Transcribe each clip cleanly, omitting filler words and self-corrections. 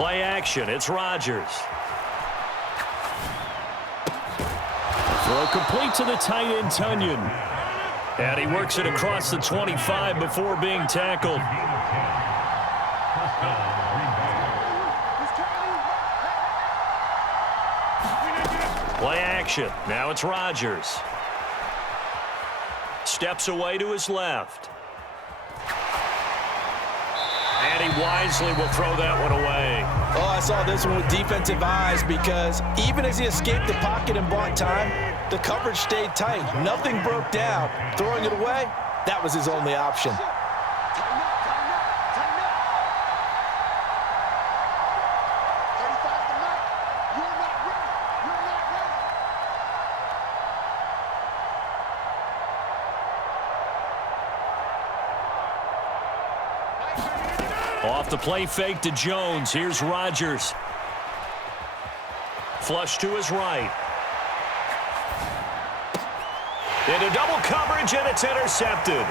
Play action. It's Rodgers. Throw complete to the tight end, Tunyon. And he works it across the 25 before being tackled. Play action. Now it's Rodgers. Steps away to his left. And he wisely will throw that one away. Oh, I saw this one with defensive eyes because even as he escaped the pocket and bought time, the coverage stayed tight. Nothing broke down. Throwing it away, that was his only option. Off the play fake to Jones. Here's Rodgers. Flush to his right. Into double coverage, and it's intercepted.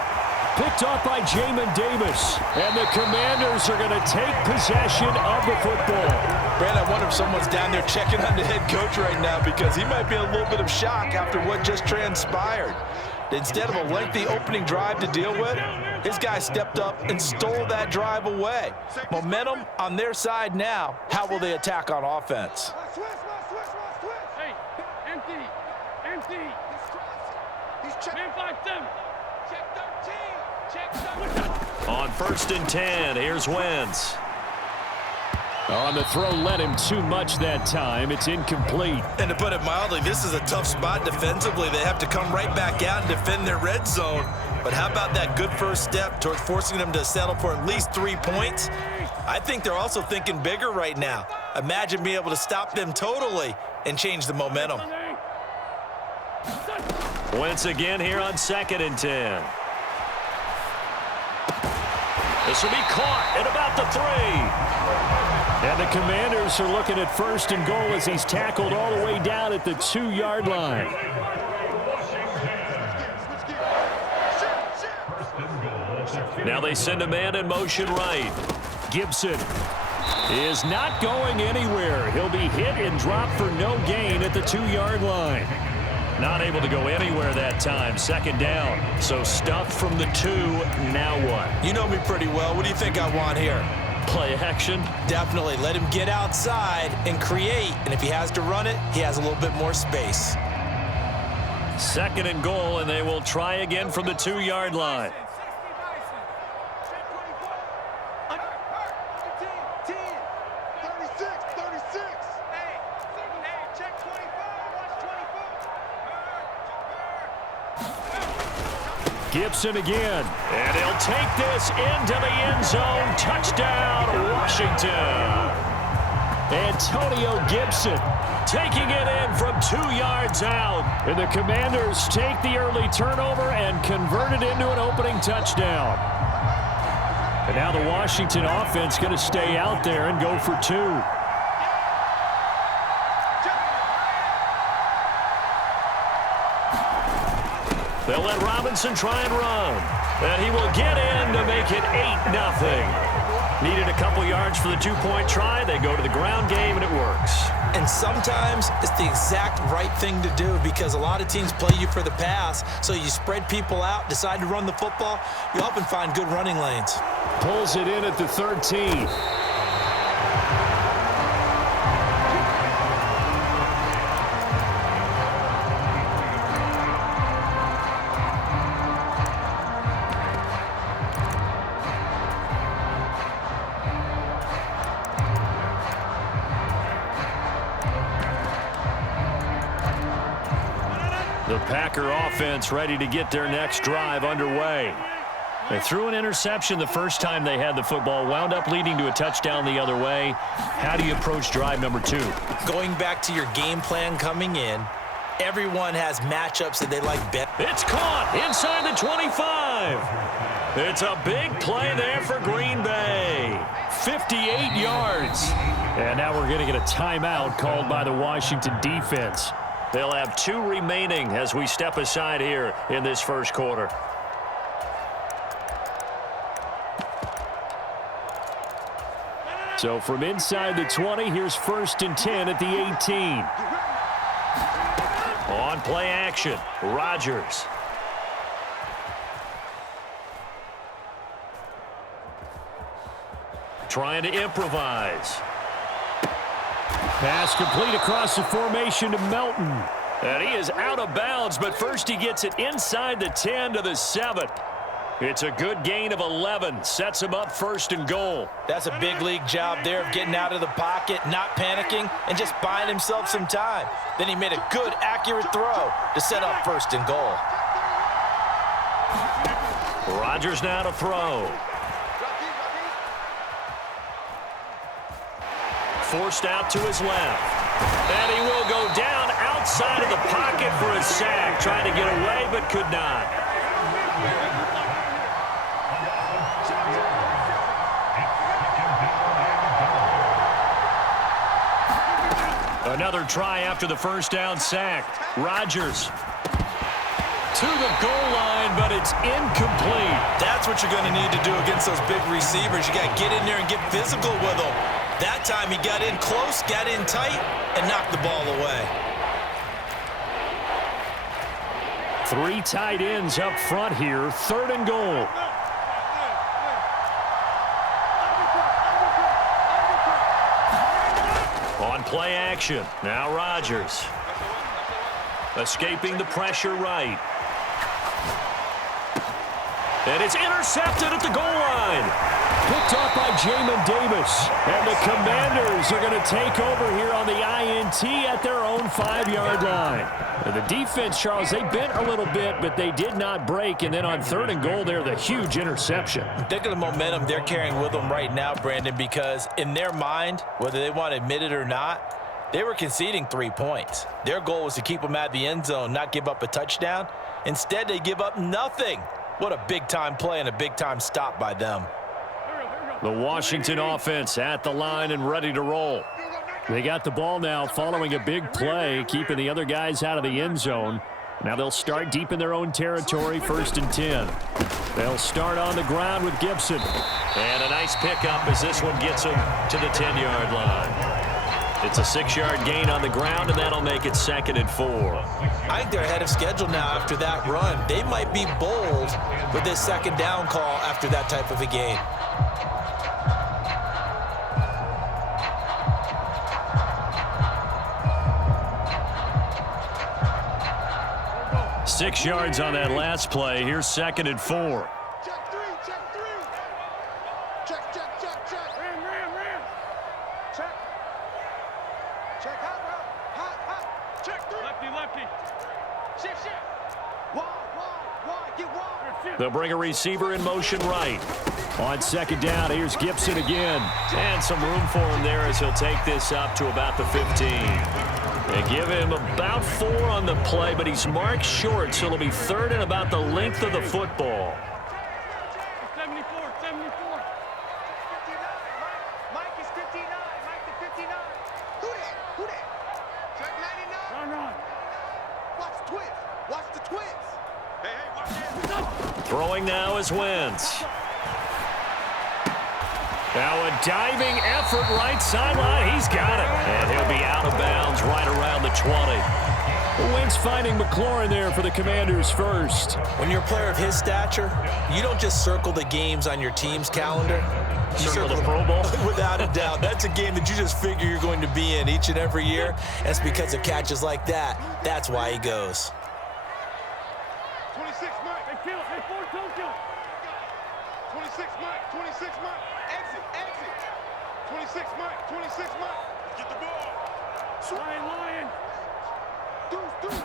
Picked off by Jamin Davis. And the Commanders are going to take possession of the football. Brandon, I wonder if someone's down there checking on the head coach right now because he might be in a little bit of shock after what just transpired. Instead of a lengthy opening drive to deal with, his guy stepped up and stole that drive away. Momentum on their side now. How will they attack on offense? Hey, empty. Man 5-7. Check 13. Check 7. On 1st and 10, here's Wentz. On the throw, led him too much that time. It's incomplete. And to put it mildly, this is a tough spot defensively. They have to come right back out and defend their red zone. But how about that good first step towards forcing them to settle for at least 3 points? I think they're also thinking bigger right now. Imagine being able to stop them totally and change the momentum. Wentz again here on 2nd and 10. This will be caught at about the 3. And the Commanders are looking at 1st and goal as he's tackled all the way down at the 2-yard line. Now they send a man in motion right. Gibson is not going anywhere. He'll be hit and dropped for no gain at the 2-yard line. Not able to go anywhere that time. 2nd down. So stuffed from the 2. Now what? You know me pretty well. What do you think I want here? Play action. Definitely. Let him get outside and create. And if he has to run it, he has a little bit more space. 2nd and goal, and they will try again from the 2-yard line. Gibson again, and he'll take this into the end zone. Touchdown, Washington. Antonio Gibson taking it in from 2 yards out. And the Commanders take the early turnover and convert it into an opening touchdown. And now the Washington offense going to stay out there and go for 2. They'll let Robinson try and run. And he will get in to make it 8-0. Needed a couple yards for the 2-point try. They go to the ground game, and it works. And sometimes it's the exact right thing to do because a lot of teams play you for the pass. So you spread people out, decide to run the football. You often find good running lanes. Pulls it in at the 13. The Packer offense ready to get their next drive underway. They threw an interception the first time they had the football, wound up leading to a touchdown the other way. How do you approach drive number 2? Going back to your game plan coming in, everyone has matchups that they like better. It's caught inside the 25. It's a big play there for Green Bay. 58 yards. And now we're going to get a timeout called by the Washington defense. They'll have 2 remaining as we step aside here in this first quarter. So from inside the 20, here's 1st and 10 at the 18. On play action, Rodgers. Trying to improvise. Pass complete across the formation to Melton. And he is out of bounds, but first he gets it inside the 10 to the 7. It's a good gain of 11. Sets him up 1st and goal. That's a big league job there of getting out of the pocket, not panicking, and just buying himself some time. Then he made a good, accurate throw to set up 1st and goal. Rodgers now to throw. Forced out to his left. And he will go down outside of the pocket for a sack. Trying to get away, but could not. Another try after the 1st down sack. Rodgers to the goal line, but it's incomplete. That's what you're going to need to do against those big receivers. You got to get in there and get physical with them. That time he got in close, got in tight, and knocked the ball away. 3 tight ends up front here. 3rd and goal. On play action. Now Rodgers. Escaping the pressure right. And it's intercepted at the goal line. Picked off by Jamin Davis. And the Commanders are going to take over here on the INT at their own 5-yard line. And the defense, Charles, they bent a little bit, but they did not break. And then on 3rd and goal there, the huge interception. Think of the momentum they're carrying with them right now, Brandon, because in their mind, whether they want to admit it or not, they were conceding 3 points. Their goal was to keep them at the end zone, not give up a touchdown. Instead, they give up nothing. What a big-time play and a big-time stop by them. The Washington offense at the line and ready to roll. They got the ball now following a big play, keeping the other guys out of the end zone. Now they'll start deep in their own territory, 1st and 10. They'll start on the ground with Gibson. And a nice pickup as this one gets him to the 10-yard line. It's a 6-yard gain on the ground, and that'll make it 2nd and 4. I think they're ahead of schedule now after that run. They might be bold with this 2nd down call after that type of a game. Six yards on that last play. Here's 2nd and 4. Check 3, check 3. Check, check, check, check. Ram. Check. Check hot. Check 3. Lefty. Shift. Wide. Get wide. They'll bring a receiver in motion right. On 2nd down, here's Gibson again. And some room for him there as he'll take this up to about the 15. They give him about 4 on the play, but he's marked short, so it'll be 3rd and about the length of the football. 74. Mike is 59. Mike is 59. Who that? Check 99. Run. Watch the twist. Hey, watch it. Throwing now is Wentz. Now a diving effort right sideline. He's got it. And he'll be out of bounds right around the 20. Wentz finding McLaurin there for the Commanders first. When you're a player of his stature, you don't just circle the games on your team's calendar. You Circle the Pro Bowl? Without a doubt. That's a game that you just figure you're going to be in each and every year. That's because of catches like that. That's why he goes. 26 Mike. Hey, 4 Tokyo. 26 Mike. Exit. 26 Mike. Get the ball. Lion. Deuce.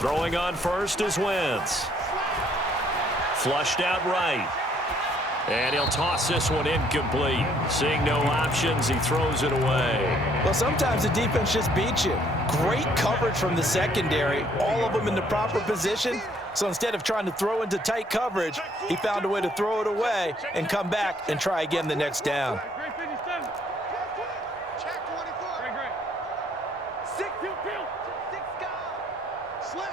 Throwing on first is Wentz. Flushed out right. And he'll toss this one incomplete. Seeing no options, he throws it away. Well, sometimes the defense just beats you. Great coverage from the secondary, all of them in the proper position. So instead of trying to throw into tight coverage, he found a way to throw it away and come back and try again the next down. Great 57. Check 24. Great. 6 guys. Slam.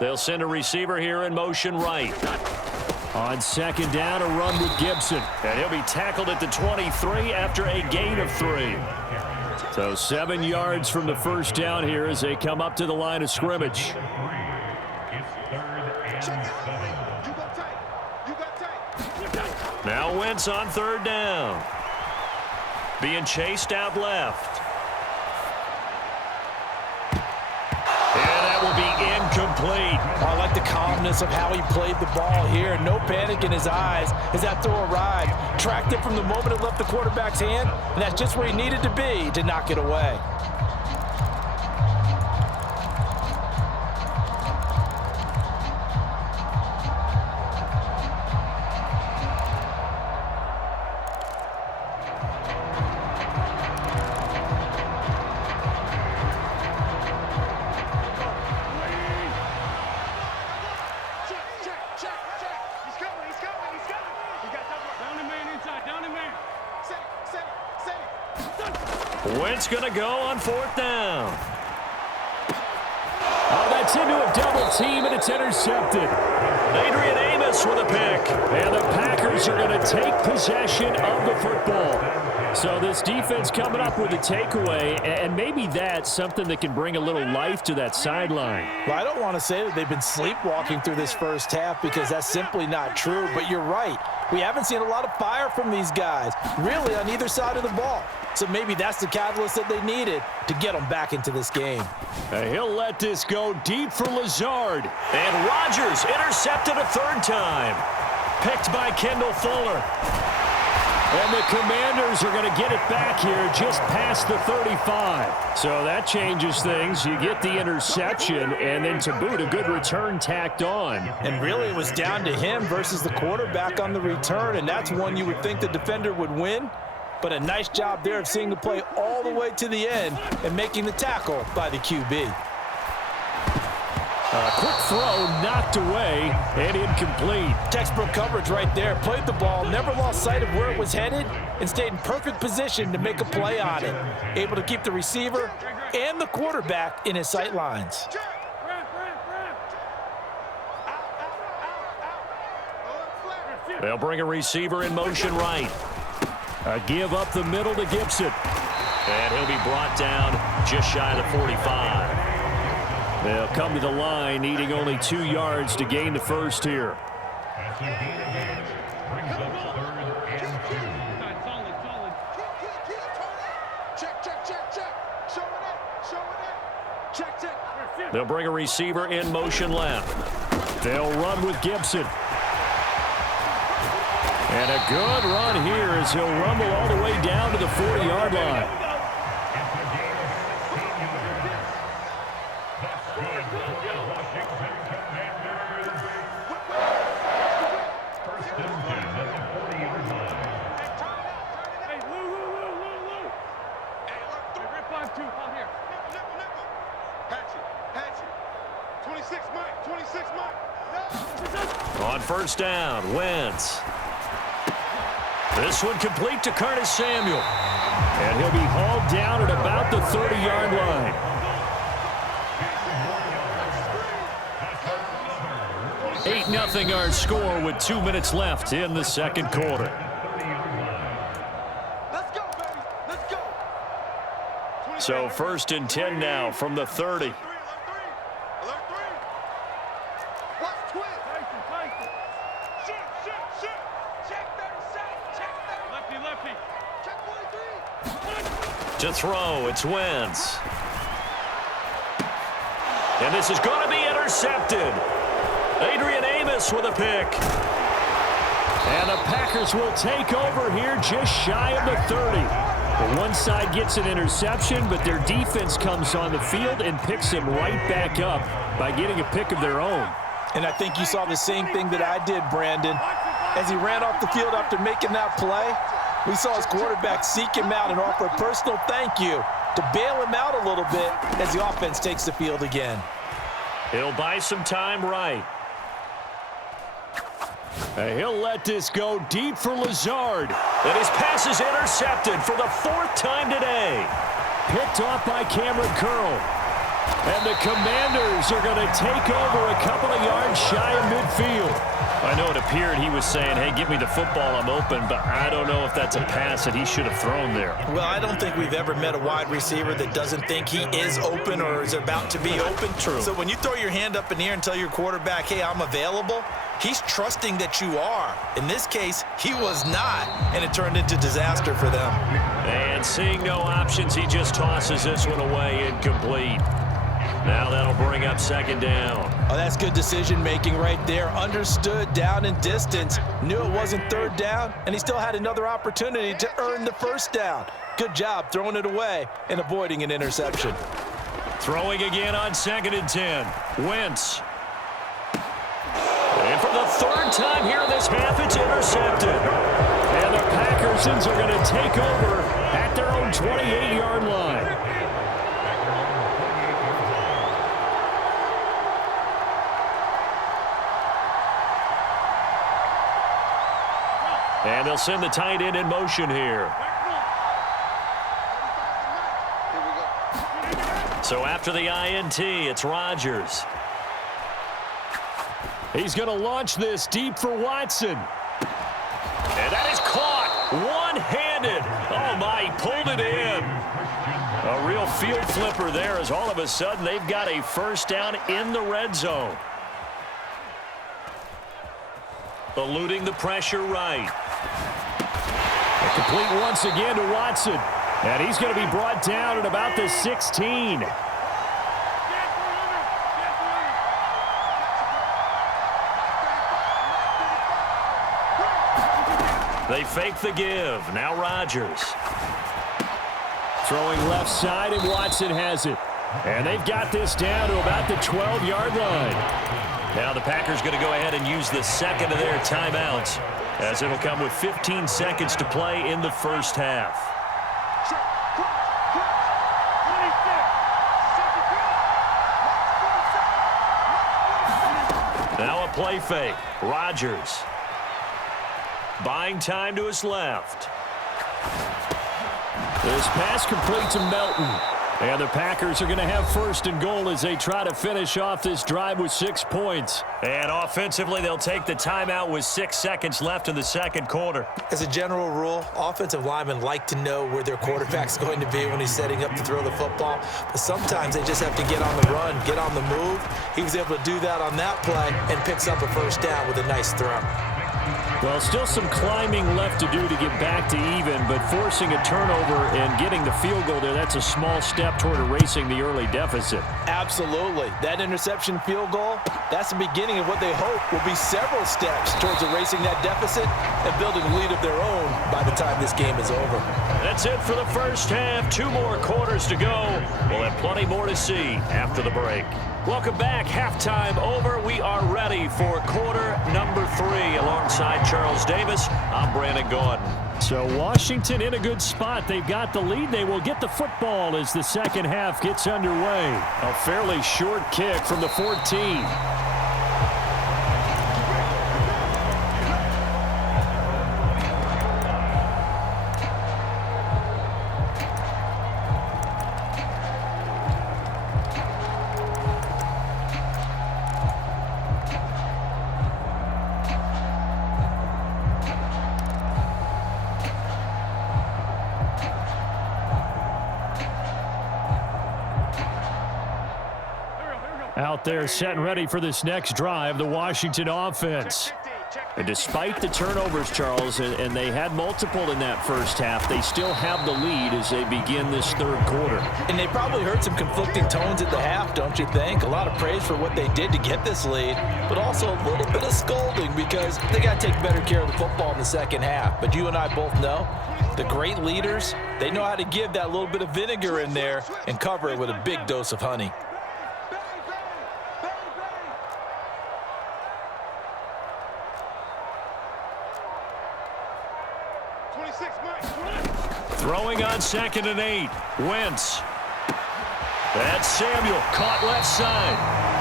They'll send a receiver here in motion right. On second down, a run with Gibson. And he'll be tackled at the 23 after a gain of 3. So 7 yards from the first down here as they come up to the line of scrimmage. Now Wentz on third down. Being chased out left. And that will be incomplete. I like the calmness of how he played the ball here. No panic in his eyes as that throw arrived. Tracked it from the moment it left the quarterback's hand, and that's just where he needed to be to knock it away. Wentz going to go on fourth down. Oh, that's into a double team, and it's intercepted. Adrian Amos with a pick. And the Packers are going to take possession of the football. So this defense coming up with a takeaway, and maybe that's something that can bring a little life to that sideline. Well, I don't want to say that they've been sleepwalking through this first half because that's simply not true, but you're right. We haven't seen a lot of fire from these guys, really on either side of the ball. So maybe that's the catalyst that they needed to get them back into this game. He'll let this go deep for Lazard. And Rodgers intercepted a third time. Picked by Kendall Fuller. And the Commanders are going to get it back here just past the 35. So that changes things. You get the interception, and then to boot, a good return tacked on. And really, it was down to him versus the quarterback on the return, and that's one you would think the defender would win. But a nice job there of seeing the play all the way to the end and making the tackle by the QB. A quick throw knocked away and incomplete. Textbook coverage right there. Played the ball, never lost sight of where it was headed, and stayed in perfect position to make a play on it. Able to keep the receiver and the quarterback in his sight lines. They'll bring a receiver in motion right. A give up the middle to Gibson. And he'll be brought down just shy of the 45. They'll come to the line, needing only 2 yards to gain the first here. They'll bring a receiver in motion left. They'll run with Gibson. And a good run here as he'll rumble all the way down to the 40-yard line. On first down, Wentz. This one complete to Curtis Samuel. And he'll be hauled down at about the 30-yard line. Eight-0 our score with 2 minutes left in the second quarter. Let's go, baby. Let's go. So 1st and 10 now from the 30. To throw, it's Wentz. And this is going to be intercepted. Adrian Amos with a pick. And the Packers will take over here just shy of the 30. The one side gets an interception, but their defense comes on the field and picks them right back up by getting a pick of their own. And I think you saw the same thing that I did, Brandon. As he ran off the field after making that play, we saw his quarterback seek him out and offer a personal thank you to bail him out a little bit as the offense takes the field again. He'll buy some time right. And he'll let this go deep for Lazard. And his pass is intercepted for the 4th time today. Picked off by Cameron Curl. And the Commanders are going to take over a couple of yards shy of midfield. I know it appeared he was saying, hey, give me the football, I'm open, but I don't know if that's a pass that he should have thrown there. Well, I don't think we've ever met a wide receiver that doesn't think he is open or is about to be open. True. So when you throw your hand up in the air and tell your quarterback, hey, I'm available, he's trusting that you are. In this case, he was not, and it turned into disaster for them. And seeing no options, he just tosses this one away incomplete. Now that'll bring up second down. Oh, that's good decision-making right there. Understood down and distance. Knew it wasn't third down, and he still had another opportunity to earn the first down. Good job throwing it away and avoiding an interception. Throwing again on 2nd and 10. Wentz. And for the third time here in this half, it's intercepted. And the Packersons are going to take over at their own 28-yard line. And they'll send the tight end in motion here. So after the INT, it's Rodgers. He's going to launch this deep for Watson. And that is caught one-handed. Oh, my, he pulled it in. A real field flipper there as all of a sudden they've got a first down in the red zone. Eluding the pressure right. Complete once again to Watson. And he's going to be brought down at about the 16. They fake the give. Now Rodgers. Throwing left side, and Watson has it. And they've got this down to about the 12-yard line. Now the Packers going to go ahead and use the second of their timeouts, as it'll come with 15 seconds to play in the first half. Now a play fake. Rodgers. Buying time to his left. This pass complete to Melton. And the Packers are going to have first and goal as they try to finish off this drive with 6 points. And offensively, they'll take the timeout with 6 seconds left in the second quarter. As a general rule, offensive linemen like to know where their quarterback's going to be when he's setting up to throw the football. But sometimes they just have to get on the run, get on the move. He was able to do that on that play and picks up a first down with a nice throw. Well, still some climbing left to do to get back to even, but forcing a turnover and getting the field goal there, that's a small step toward erasing the early deficit. Absolutely. That interception field goal, that's the beginning of what they hope will be several steps towards erasing that deficit and building a lead of their own by the time this game is over. That's it for the first half. 2 more quarters to go. We'll have plenty more to see after the break. Welcome back. Halftime over. We are ready for quarter number 3. Alongside Charles Davis, I'm Brandon Gordon. So Washington in a good spot. They've got the lead. They will get the football as the second half gets underway. A fairly short kick from the 14. Out there set and ready for this next drive, the Washington offense. And despite the turnovers, Charles, and they had multiple in that first half, they still have the lead as they begin this third quarter. And they probably heard some conflicting tones at the half, don't you think? A lot of praise for what they did to get this lead, but also a little bit of scolding because they got to take better care of the football in the second half. But you and I both know the great leaders, they know how to give that little bit of vinegar in there and cover it with a big dose of honey. Throwing on 2nd and 8. Wentz. That's Samuel. Caught left side.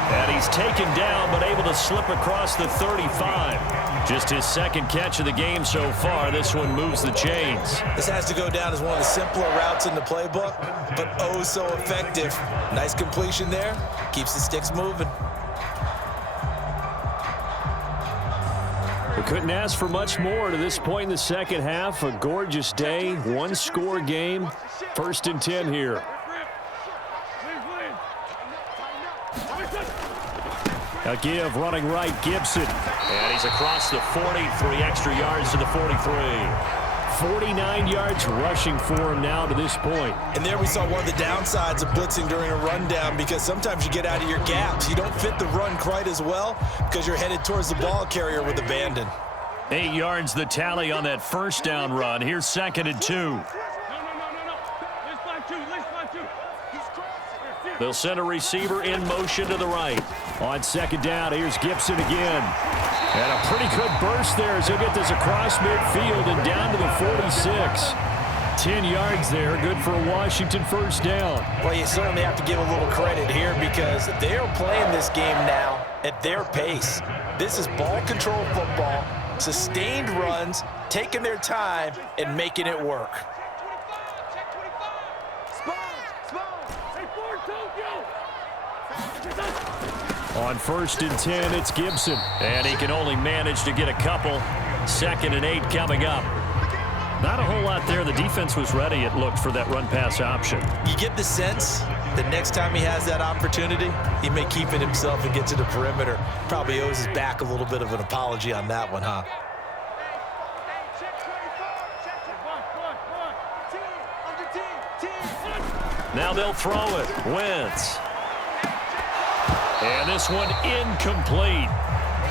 And he's taken down, but able to slip across the 35. Just his second catch of the game so far. This one moves the chains. This has to go down as one of the simpler routes in the playbook, but oh so effective. Nice completion there. Keeps the sticks moving. We couldn't ask for much more to this point in the second half. A gorgeous day, one-score game. 1st and 10 here. A give running right, Gibson. And he's across the 40, 3 extra yards to the 43. 49 yards rushing for him now to this point. And there we saw one of the downsides of blitzing during a rundown, because sometimes you get out of your gaps. You don't fit the run quite as well because you're headed towards the ball carrier with abandon. 8 yards the tally on that first down run. Here's 2nd and 2. They'll send a receiver in motion to the right. On 2nd down, here's Gibson again. And a pretty good burst there as he'll get this across midfield and down to the 46. 10 yards there, good for a Washington first down. Well, you certainly have to give a little credit here because they're playing this game now at their pace. This is ball control football, sustained runs, taking their time and making it work. On 1st and 10, it's Gibson. And he can only manage to get a couple. 2nd and 8 coming up. Not a whole lot there. The defense was ready, it looked, for that run-pass option. You get the sense that next time he has that opportunity, he may keep it himself and get to the perimeter. Probably owes his back a little bit of an apology on that one, huh? Now they'll throw it. Wentz. And this one incomplete.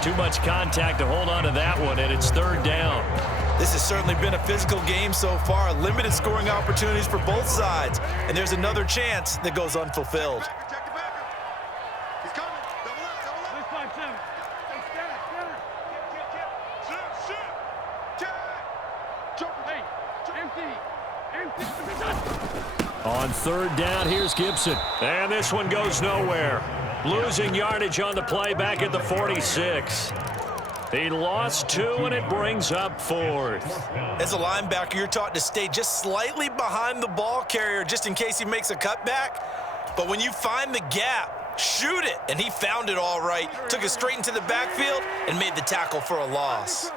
Too much contact to hold on to that one, and it's 3rd down. This has certainly been a physical game so far. Limited scoring opportunities for both sides. And there's another chance that goes unfulfilled. On 3rd down, here's Gibson. And this one goes nowhere. Losing yardage on the play back at the 46. He lost 2, and it brings up 4th. As a linebacker, you're taught to stay just slightly behind the ball carrier just in case he makes a cutback. But when you find the gap, shoot it. And he found it all right. Took it straight into the backfield and made the tackle for a loss.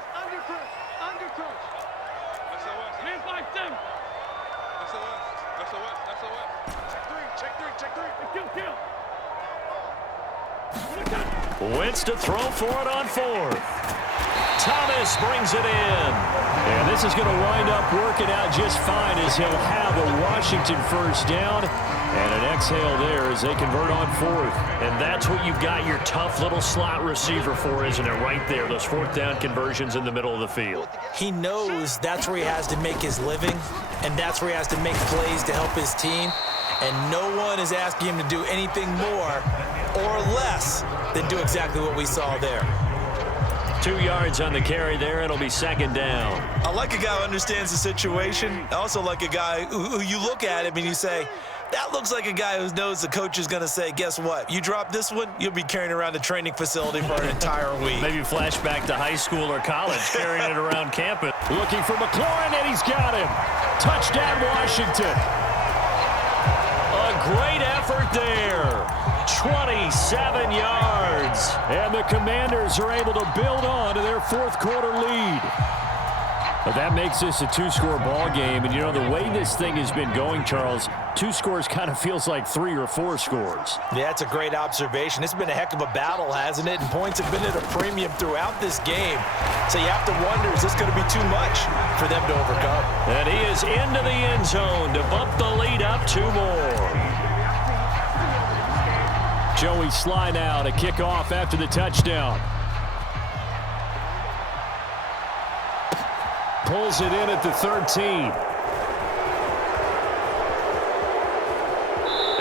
Wentz to throw for it on 4th. Thomas brings it in. And this is going to wind up working out just fine as he'll have a Washington first down. And an exhale there as they convert on 4th. And that's what you've got your tough little slot receiver for, isn't it? Right there, those 4th down conversions in the middle of the field. He knows that's where he has to make his living, and that's where he has to make plays to help his team. And no one is asking him to do anything more or less than do exactly what we saw there. 2 yards on the carry there. It'll be 2nd down. I like a guy who understands the situation. I also like a guy who you look at him and you say, that looks like a guy who knows the coach is going to say, guess what? You drop this one, you'll be carrying around the training facility for an entire week. Maybe flashback to high school or college, carrying it around campus. Looking for McLaurin, and he's got him. Touchdown, Washington. A great effort there. 27 yards. And the Commanders are able to build on to their 4th quarter lead. But that makes this a 2-score ball game. And, you know, the way this thing has been going, Charles, 2 scores kind of feels like 3 or 4 scores. Yeah, that's a great observation. It's been a heck of a battle, hasn't it? And points have been at a premium throughout this game. So you have to wonder, is this going to be too much for them to overcome? And he is into the end zone to bump the lead up 2 more. Joey Sly now to kick off after the touchdown. Pulls it in at the 13.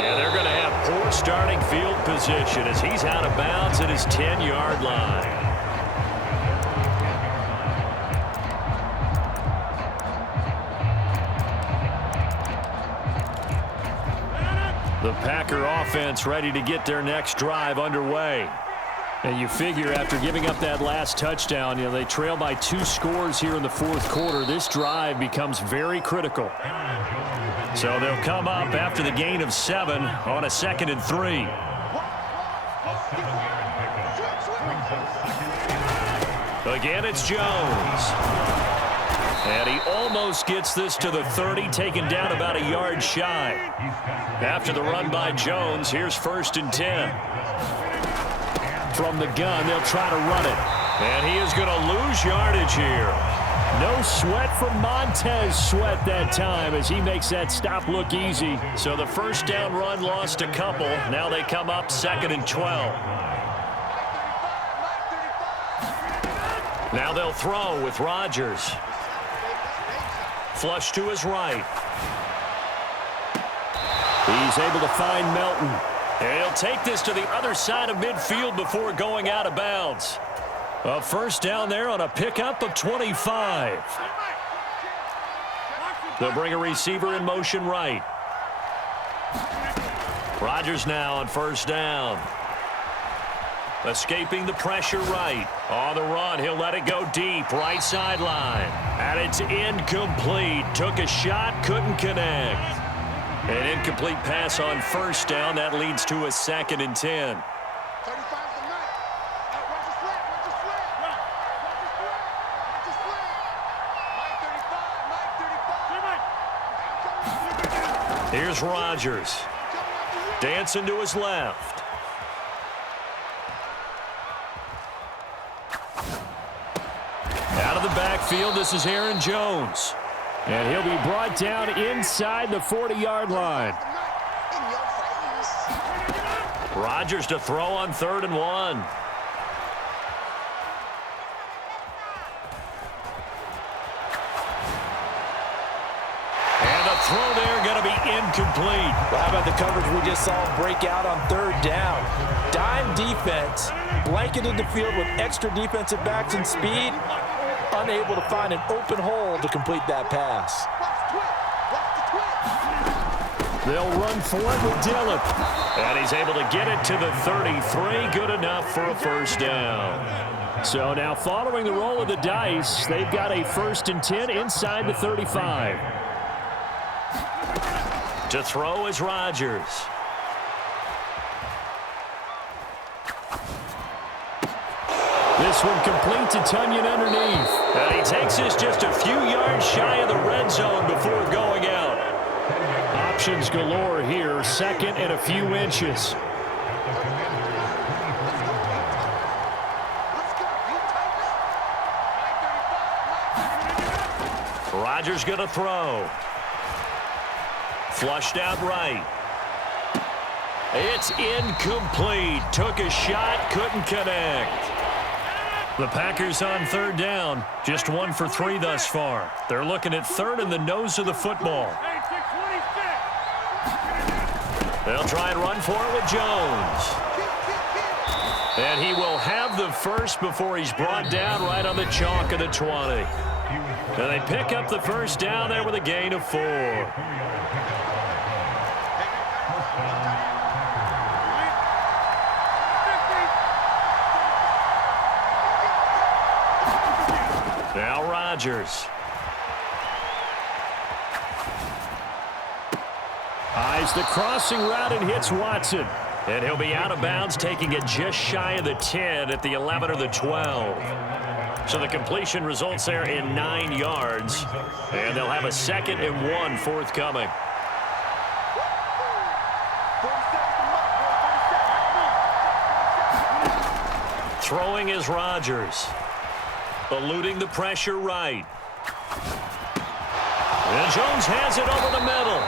And they're going to have poor starting field position as he's out of bounds at his 10-yard line. The Packer offense ready to get their next drive underway. And you figure after giving up that last touchdown, they trail by 2 scores here in the fourth quarter. This drive becomes very critical. So they'll come up after the gain of 7 on a 2nd and 3. Again, it's Jones. And he almost gets this to the 30, taken down about a yard shy. After the run by Jones, here's 1st and 10. From the gun, they'll try to run it. And he is going to lose yardage here. No sweat from Montez Sweat that time as he makes that stop look easy. So the first down run lost a couple. Now they come up 2nd and 12. Now they'll throw with Rodgers. Flush to his right. He's able to find Melton. And he'll take this to the other side of midfield before going out of bounds. A first down there on a pickup of 25. They'll bring a receiver in motion right. Rodgers now on first down. Escaping the pressure right. On the run, he'll let it go deep, right sideline. And it's incomplete. Took a shot, couldn't connect. An incomplete pass on first down. That leads to a 2nd and 10. Here's Rodgers. Dancing to his left. Out of the backfield, this is Aaron Jones. And he'll be brought down inside the 40-yard line. Rodgers to throw on 3rd and 1. And a throw there going to be incomplete. Well, how about the coverage we just saw break out on 3rd down? Dime defense, blanketed the field with extra defensive backs and speed. Unable to find an open hole to complete that pass. They'll run for it with Dillon. And he's able to get it to the 33. Good enough for a first down. So now following the roll of the dice, they've got a 1st and 10 inside the 35. To throw is Rodgers. This one complete to Tunyon underneath. And he takes this just a few yards shy of the red zone before going out. Options galore here. 2nd and a few inches. Rodgers going to throw. Flushed out right. It's incomplete. Took a shot, couldn't connect. The Packers on 3rd down. Just 1 for 3 thus far. They're looking at 3rd in the nose of the football. They'll try and run for it with Jones. And he will have the first before he's brought down right on the chalk of the 20. And they pick up the first down there with a gain of 4. Now Rodgers. Eyes the crossing route and hits Watson. And he'll be out of bounds, taking it just shy of the 10 at the 11 or the 12. So the completion results there in 9 yards. And they'll have a 2nd and 1 forthcoming. Throwing is Rodgers. Eluding the pressure right. And Jones has it over the middle.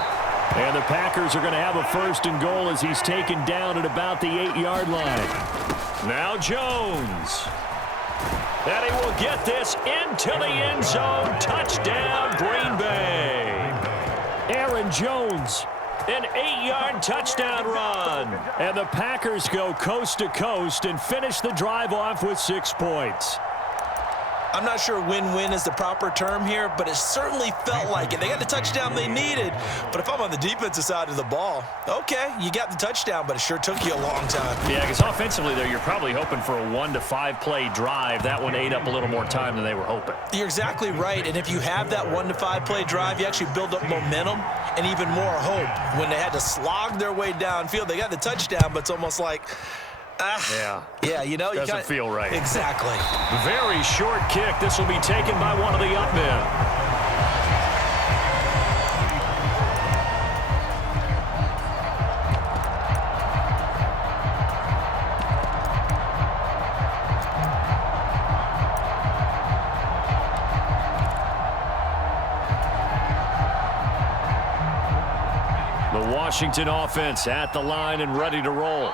And the Packers are going to have a 1st and goal as he's taken down at about the 8-yard line. Now Jones. And he will get this into the end zone. Touchdown, Green Bay. Aaron Jones, an 8-yard touchdown run. And the Packers go coast to coast and finish the drive off with 6 points. I'm not sure win-win is the proper term here, but it certainly felt like it. They got the touchdown they needed, but if I'm on the defensive side of the ball, okay, you got the touchdown, but it sure took you a long time. Yeah, because offensively there, you're probably hoping for a 1 to 5 play drive. That one ate up a little more time than they were hoping. You're exactly right, and if you have that 1 to 5 play drive, you actually build up momentum and even more hope. When they had to slog their way downfield, they got the touchdown, but it's almost like, yeah, you know, doesn't feel right. Exactly. Very short kick. This will be taken by one of the up men. The Washington offense at the line and ready to roll.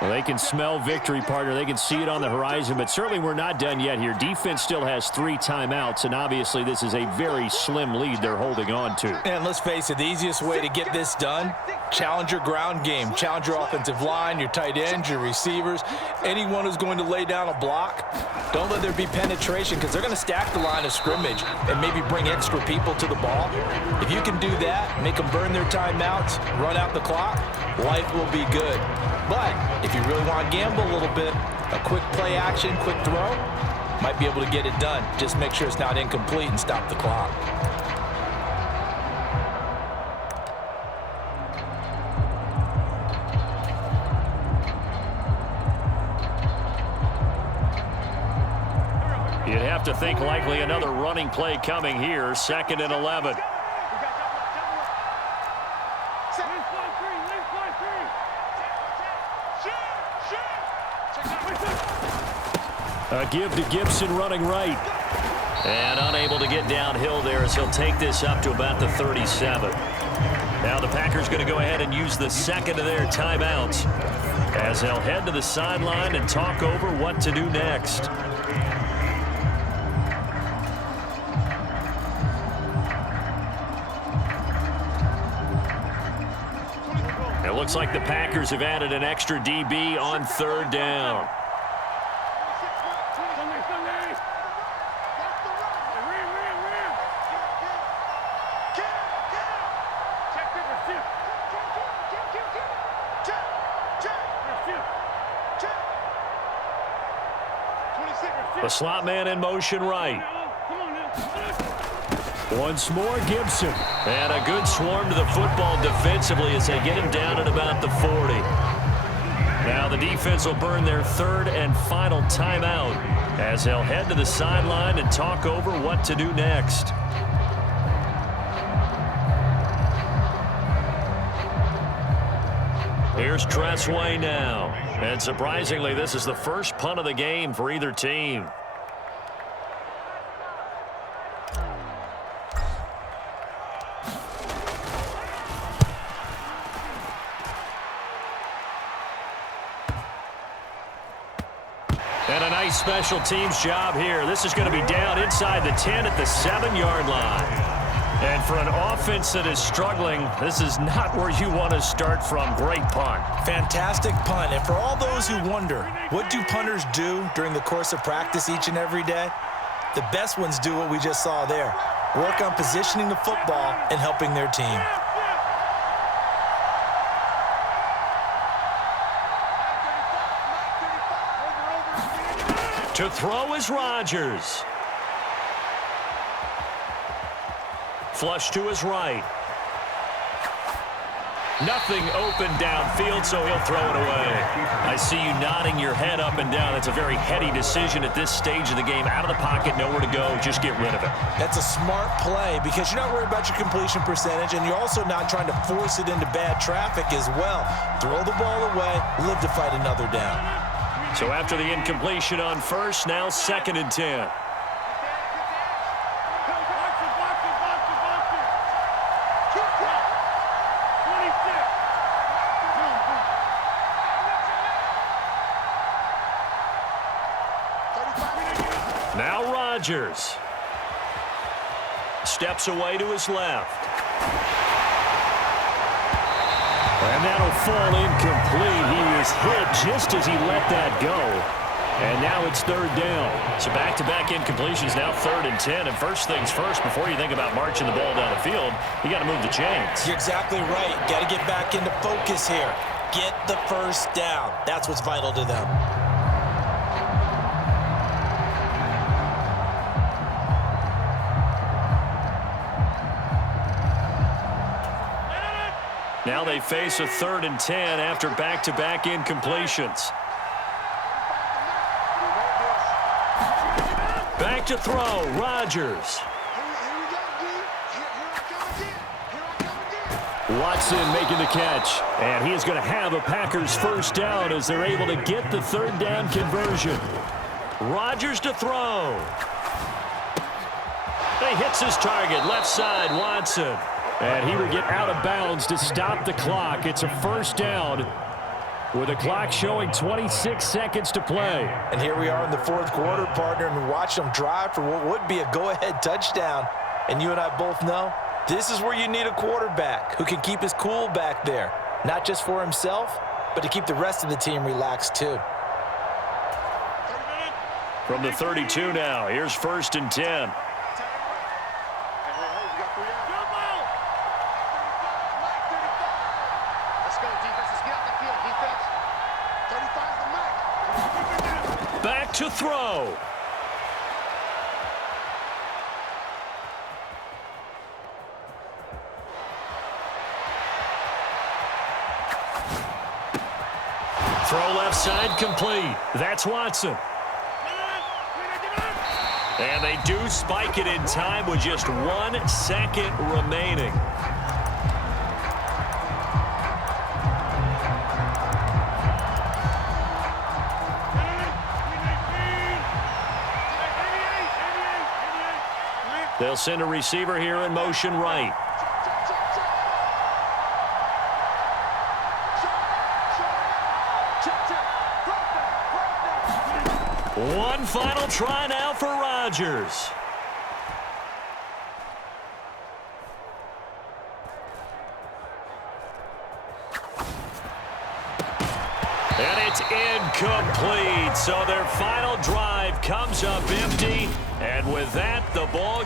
Well, they can smell victory, partner. They can see it on the horizon, but certainly we're not done yet here. Defense still has 3 timeouts, and obviously this is a very slim lead they're holding on to. And let's face it, the easiest way to get this done, challenge your ground game. Challenge your offensive line, your tight ends, your receivers, anyone who's going to lay down a block. Don't let there be penetration because they're going to stack the line of scrimmage and maybe bring extra people to the ball. If you can do that, make them burn their timeouts, run out the clock, life will be good. But if you really want to gamble a little bit, a quick play action, quick throw, might be able to get it done. Just make sure it's not incomplete and stop the clock. You'd have to think likely another running play coming here. 2nd and 11. A give to Gibson running right. And unable to get downhill there as he'll take this up to about the 37. Now the Packers going to go ahead and use the second of their timeouts as they'll head to the sideline and talk over what to do next. It looks like the Packers have added an extra DB on 3rd down. The slot man in motion right. Once more, Gibson. And a good swarm to the football defensively as they get him down at about the 40. Now the defense will burn their 3rd and final timeout as they'll head to the sideline and talk over what to do next. Here's Tressway now. And surprisingly, this is the first punt of the game for either team. And a nice special teams job here. This is going to be down inside the 10 at the 7-yard line. And for an offense that is struggling, this is not where you want to start from. Great punt. Fantastic punt. And for all those who wonder, what do punters do during the course of practice each and every day? The best ones do what we just saw there. Work on positioning the football and helping their team. To throw is Rodgers. Flush to his right. Nothing open downfield, so he'll throw it away. I see you nodding your head up and down. It's a very heady decision at this stage of the game. Out of the pocket, nowhere to go. Just get rid of it. That's a smart play because you're not worried about your completion percentage, and you're also not trying to force it into bad traffic as well. Throw the ball away, live to fight another down. So after the incompletion on 1st, now 2nd and 10. Now Rodgers steps away to his left. And that'll fall incomplete. He was hit just as he let that go. And now it's third down. So back-to-back incompletions, now 3rd and 10. And first things first, before you think about marching the ball down the field, you got to move the chains. You're exactly right. Got to get back into focus here. Get the first down. That's what's vital to them. Now they face a 3rd and 10 after back-to-back incompletions. Back to throw, Rodgers. Watson making the catch. And he is going to have a Packers first down as they're able to get the 3rd down conversion. Rodgers to throw. He hits his target, left side, Watson. And he would get out of bounds to stop the clock. It's a first down with the clock showing 26 seconds to play. And here we are in the 4th quarter, partner, and watch them drive for what would be a go-ahead touchdown. And you and I both know this is where you need a quarterback who can keep his cool back there, not just for himself, but to keep the rest of the team relaxed too. From the 32 now, here's 1st and 10. Back to throw. Throw left side complete. That's Watson. And they do spike it in time with just 1 second remaining. They'll send a receiver here in motion right. One final try now for Rodgers. And it's incomplete. So their final drive comes up empty. And with that, the ball